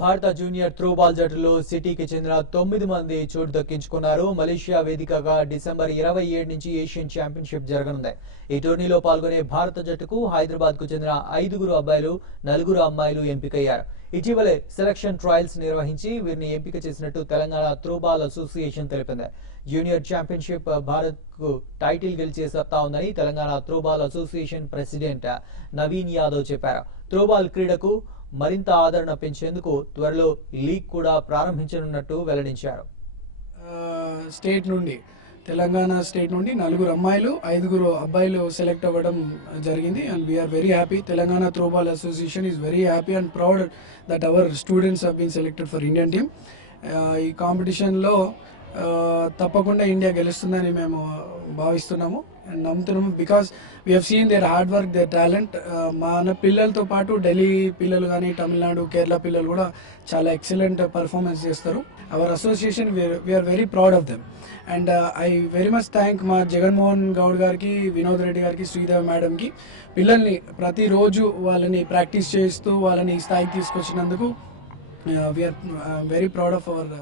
భారత junior throwball జట్టులో సిటీకి చెందిన 9 మంది చోటు దక్కించుకున్నారు. మలేషియా వేదికగా డిసెంబర్ 27 నుంచి ఏషియన్ ఛాంపియన్షిప్ జరగనుంది. ఈ టోర్నీలో పాల్గొనే భారత జట్టుకు హైదరాబాద్ కు చెందిన 5 అబ్బాయిలు 4 అమ్మాయిలు ఎంపికయ్యారు. ఇటీవలే సెలక్షన్ ట్రయల్స్ నిర్వహించి వీరిని ఎంపిక చేసినట్టు తెలంగాణ త్రోబాల్ అసోసియేషన్ తెలిపింది. జూనియర్ ఛాంపియన్షిప్ భారత్ కు టైటిల్ గెలిచే సత్తా ఉందని Telangana throwball association president Naveen Yadav చెప్పారు. త్రోబాల్ క్రీడకు మరింత ఆదరణ పెంచేందుకు త్వరలో లీగ్ కూడా ప్రారంభించనున్నట్టు వెల్లడించారు. స్టేట్ నుండి తెలంగాణ స్టేట్ నుండి 4 అమ్మాయిలు 5 అబ్బాయిలు సెలెక్ట్ అవ్వడం జరిగింది. And we are very happy. Telangana throwball association is very happy and proud that our students have been selected for Indian team. ఈ కాంపిటీషన్లో తప్పకుండా ఇండియా గెలుస్తుందని మేము భావిస్తున్నాము అండ్ నమ్ముతున్నాము. Because we have seen their hard work, their talent. మన పిల్లలతో పాటు ఢిల్లీ పిల్లలు కానీ తమిళనాడు కేరళ పిల్లలు కూడా చాలా ఎక్సలెంట్ పర్ఫార్మెన్స్ చేస్తారు. Our association we are very proud of them. And I very much thank మా జగన్మోహన్ గౌడ్ గారికి, వినోద్ రెడ్డి గారికి, శ్రీదేవి మేడంకి పిల్లల్ని ప్రతిరోజు వాళ్ళని ప్రాక్టీస్ చేస్తూ వాళ్ళని ఈ స్థాయికి తీసుకొచ్చినందుకు we are very proud of hour